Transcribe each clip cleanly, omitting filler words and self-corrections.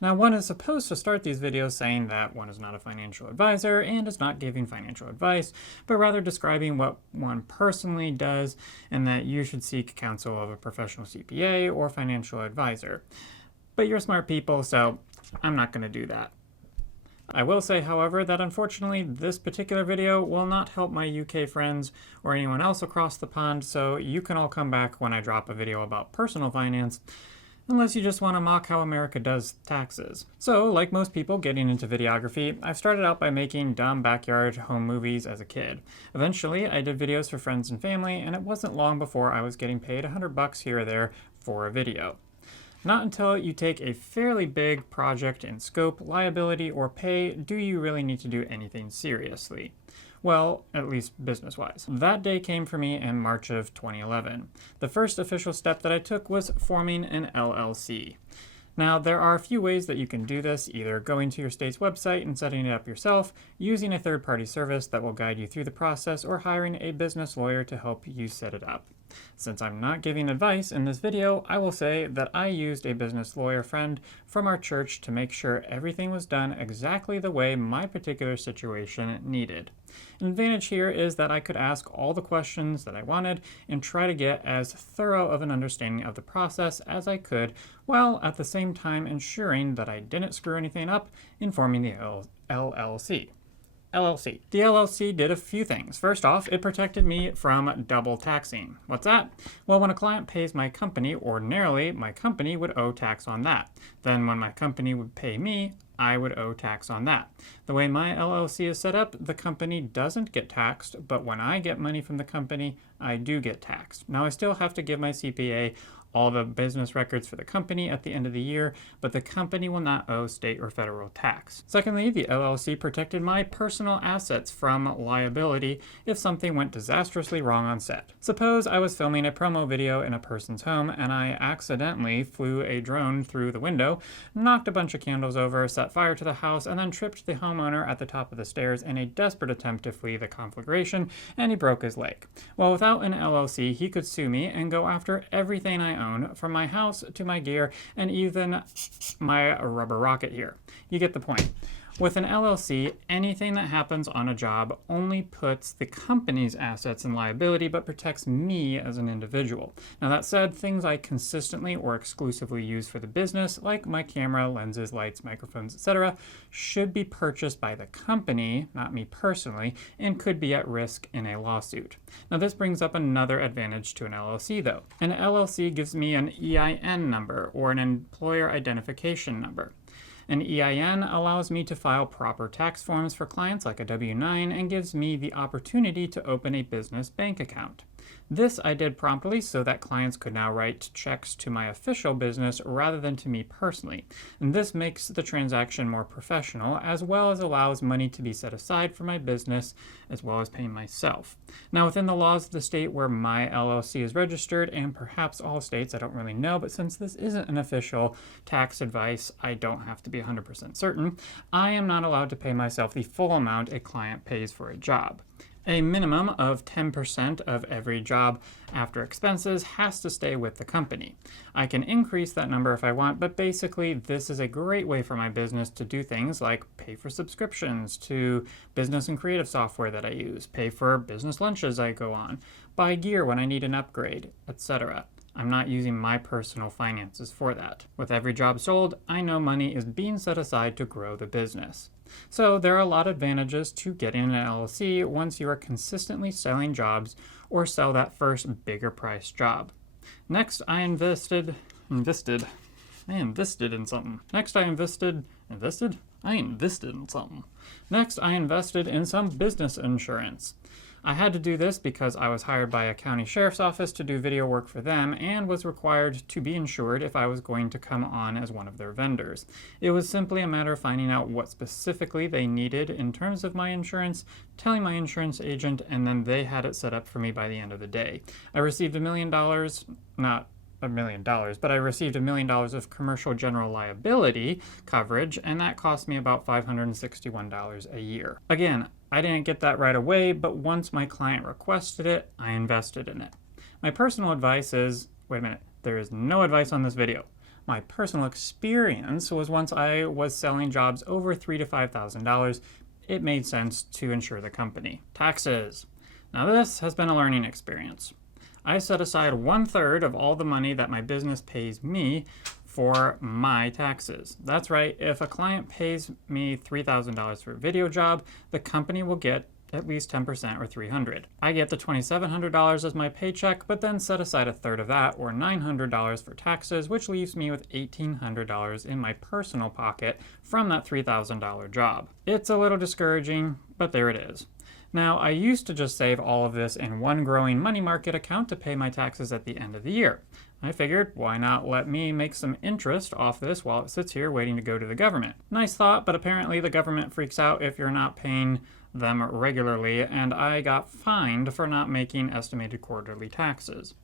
Now, one is supposed to start these videos saying that one is not a financial advisor and is not giving financial advice, but rather describing what one personally does and that you should seek counsel of a professional CPA or financial advisor. But you're smart people, so I'm not going to do that. I will say, however, that unfortunately this particular video will not help my UK friends or anyone else across the pond, so you can all come back when I drop a video about personal finance, unless you just want to mock how America does taxes. So, like most people getting into videography, I started out by making dumb backyard home movies as a kid. Eventually, I did videos for friends and family, and it wasn't long before I was getting paid $100 here or there for a video. Not until you take a fairly big project in scope, liability, or pay do you really need to do anything seriously. Well, at least business-wise. That day came for me in March of 2011. The first official step that I took was forming an LLC. Now, there are a few ways that you can do this, either going to your state's website and setting it up yourself, using a third-party service that will guide you through the process, or hiring a business lawyer to help you set it up. Since I'm not giving advice in this video, I will say that I used a business lawyer friend from our church to make sure everything was done exactly the way my particular situation needed. An advantage here is that I could ask all the questions that I wanted and try to get as thorough of an understanding of the process as I could, while at the same time ensuring that I didn't screw anything up in forming the LLC. The LLC did a few things. First off, it protected me from double taxing. What's that? Well, when a client pays my company, ordinarily my company would owe tax on that. Then when my company would pay me, I would owe tax on that. The way my LLC is set up, the company doesn't get taxed, but when I get money from the company, I do get taxed. Now, I still have to give my CPA all the business records for the company at the end of the year, but the company will not owe state or federal tax. Secondly, the LLC protected my personal assets from liability if something went disastrously wrong on set. Suppose I was filming a promo video in a person's home and I accidentally flew a drone through the window, knocked a bunch of candles over, set fire to the house, and then tripped the homeowner at the top of the stairs in a desperate attempt to flee the conflagration, and he broke his leg. Well, without an LLC, he could sue me and go after everything I own, from my house to my gear and even my rubber rocket here. You get the point. With an LLC, anything that happens on a job only puts the company's assets in liability but protects me as an individual. Now that said, things I consistently or exclusively use for the business, like my camera, lenses, lights, microphones, etc., should be purchased by the company, not me personally, and could be at risk in a lawsuit. Now this brings up another advantage to an LLC though. An LLC gives me an EIN number, or an employer identification number. An EIN allows me to file proper tax forms for clients like a W-9 and gives me the opportunity to open a business bank account. This I did promptly so that clients could now write checks to my official business rather than to me personally. And this makes the transaction more professional, as well as allows money to be set aside for my business, as well as paying myself. Now, within the laws of the state where my LLC is registered, and perhaps all states, I don't really know, but since this isn't an official tax advice, I don't have to be 100% certain, I am not allowed to pay myself the full amount a client pays for a job. A minimum of 10% of every job after expenses has to stay with the company. I can increase that number if I want, but basically this is a great way for my business to do things like pay for subscriptions to business and creative software that I use, pay for business lunches I go on, buy gear when I need an upgrade, etc. I'm not using my personal finances for that. With every job sold, I know money is being set aside to grow the business. So there are a lot of advantages to getting an LLC once you are consistently selling jobs or sell that first bigger price job. Next, I invested in something. Next, I invested in some business insurance. I had to do this because I was hired by a county sheriff's office to do video work for them and was required to be insured if I was going to come on as one of their vendors. It was simply a matter of finding out what specifically they needed in terms of my insurance, telling my insurance agent, and then they had it set up for me by the end of the day. I received $1 million, not $1 million, but I received $1 million of commercial general liability coverage, and that cost me about $561 a year. Again, I didn't get that right away, but once my client requested it, I invested in it. My personal advice is, wait a minute, there is no advice on this video. My personal experience was once I was selling jobs over $3,000 to $5,000, it made sense to insure the company. Taxes. Now this has been a learning experience. I set aside 1/3 of all the money that my business pays me for my taxes. That's right, if a client pays me $3,000 for a video job, the company will get at least 10% or $300. I get the $2,700 as my paycheck, but then set aside 1/3 of that, or $900 for taxes, which leaves me with $1,800 in my personal pocket from that $3,000 job. It's a little discouraging, but there it is. Now, I used to just save all of this in one growing money market account to pay my taxes at the end of the year. I figured, why not let me make some interest off this while it sits here waiting to go to the government? Nice thought, but apparently the government freaks out if you're not paying them regularly, and I got fined for not making estimated quarterly taxes.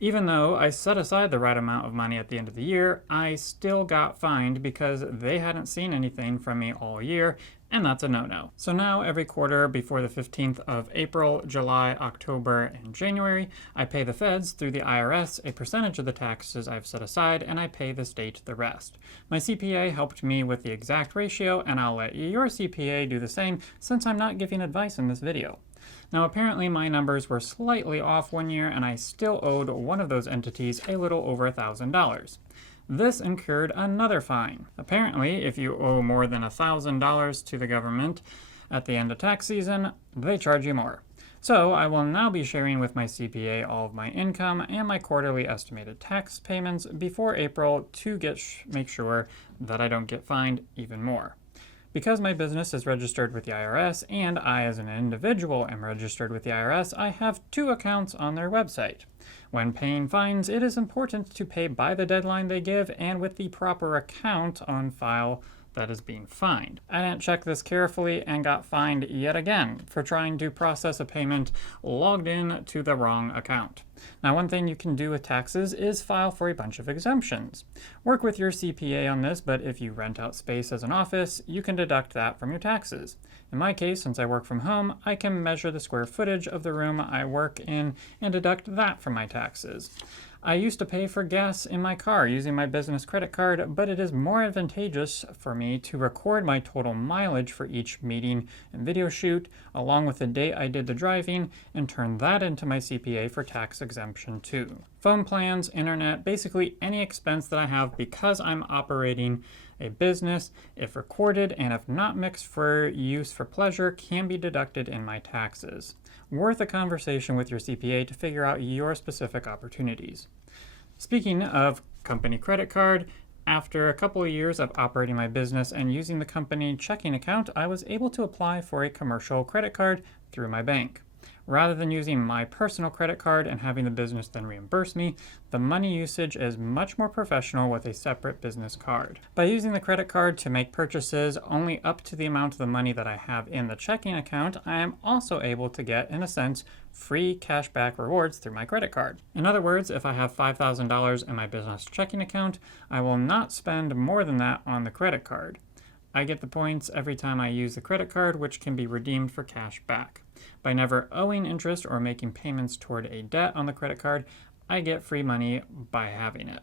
Even though I set aside the right amount of money at the end of the year, I still got fined because they hadn't seen anything from me all year, and that's a no-no. So now every quarter before the 15th of April, July, October, and January, I pay the feds through the IRS a percentage of the taxes I've set aside, and I pay the state the rest. My CPA helped me with the exact ratio, and I'll let your CPA do the same since I'm not giving advice in this video. Now apparently my numbers were slightly off one year, and I still owed one of those entities a little over $1,000. This incurred another fine. Apparently, if you owe more than $1,000 to the government at the end of tax season, they charge you more. So I will now be sharing with my CPA all of my income and my quarterly estimated tax payments before April to make sure that I don't get fined even more. Because my business is registered with the IRS and I as an individual am registered with the IRS, I have 2 accounts on their website. When paying fines, it is important to pay by the deadline they give and with the proper account on file that is being fined. I didn't check this carefully and got fined yet again for trying to process a payment logged in to the wrong account. Now, one thing you can do with taxes is file for a bunch of exemptions. Work with your CPA on this, but if you rent out space as an office, you can deduct that from your taxes. In my case, since I work from home, I can measure the square footage of the room I work in and deduct that from my taxes. I used to pay for gas in my car using my business credit card, but it is more advantageous for me to record my total mileage for each meeting and video shoot, along with the date I did the driving, and turn that into my CPA for tax exemption too. Phone plans, internet, basically any expense that I have because I'm operating a business, if recorded and if not mixed for use for pleasure, can be deducted in my taxes. Worth a conversation with your CPA to figure out your specific opportunities. Speaking of company credit card, after a couple of years of operating my business and using the company checking account, I was able to apply for a commercial credit card through my bank. Rather than using my personal credit card and having the business then reimburse me, the money usage is much more professional with a separate business card. By using the credit card to make purchases only up to the amount of the money that I have in the checking account, I am also able to get, in a sense, free cashback rewards through my credit card. In other words, if I have $5,000 in my business checking account, I will not spend more than that on the credit card. I get the points every time I use the credit card, which can be redeemed for cash back. By never owing interest or making payments toward a debt on the credit card, I get free money by having it.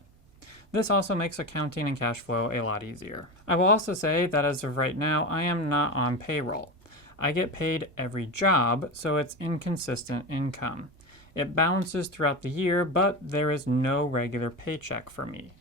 This also makes accounting and cash flow a lot easier. I will also say that as of right now, I am not on payroll. I get paid every job, so it's inconsistent income. It balances throughout the year, but there is no regular paycheck for me.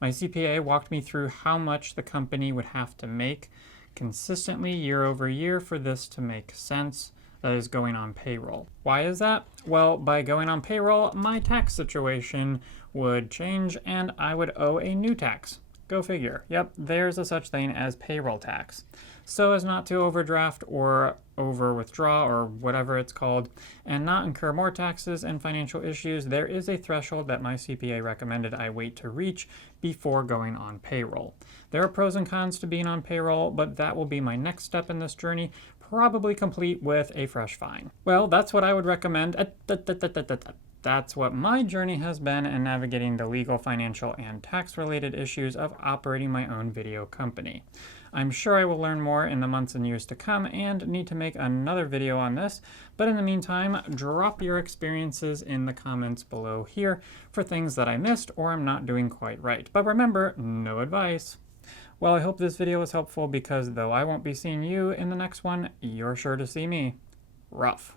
My CPA walked me through how much the company would have to make consistently year over year for this to make sense, that is going on payroll. Why is that? Well, by going on payroll, my tax situation would change and I would owe a new tax. Go figure. Yep, there's a such thing as payroll tax. So as not to overdraft or over withdraw or whatever it's called and not incur more taxes and financial issues, there is a threshold that my CPA recommended I wait to reach before going on payroll. There are pros and cons to being on payroll, but that will be my next step in this journey, probably complete with a fresh fine. Well, that's what I would recommend. That's what my journey has been in navigating the legal, financial, and tax-related issues of operating my own video company. I'm sure I will learn more in the months and years to come and need to make another video on this, but in the meantime, drop your experiences in the comments below here for things that I missed or am not doing quite right. But remember, no advice. Well, I hope this video was helpful because though I won't be seeing you in the next one, you're sure to see me. Rough.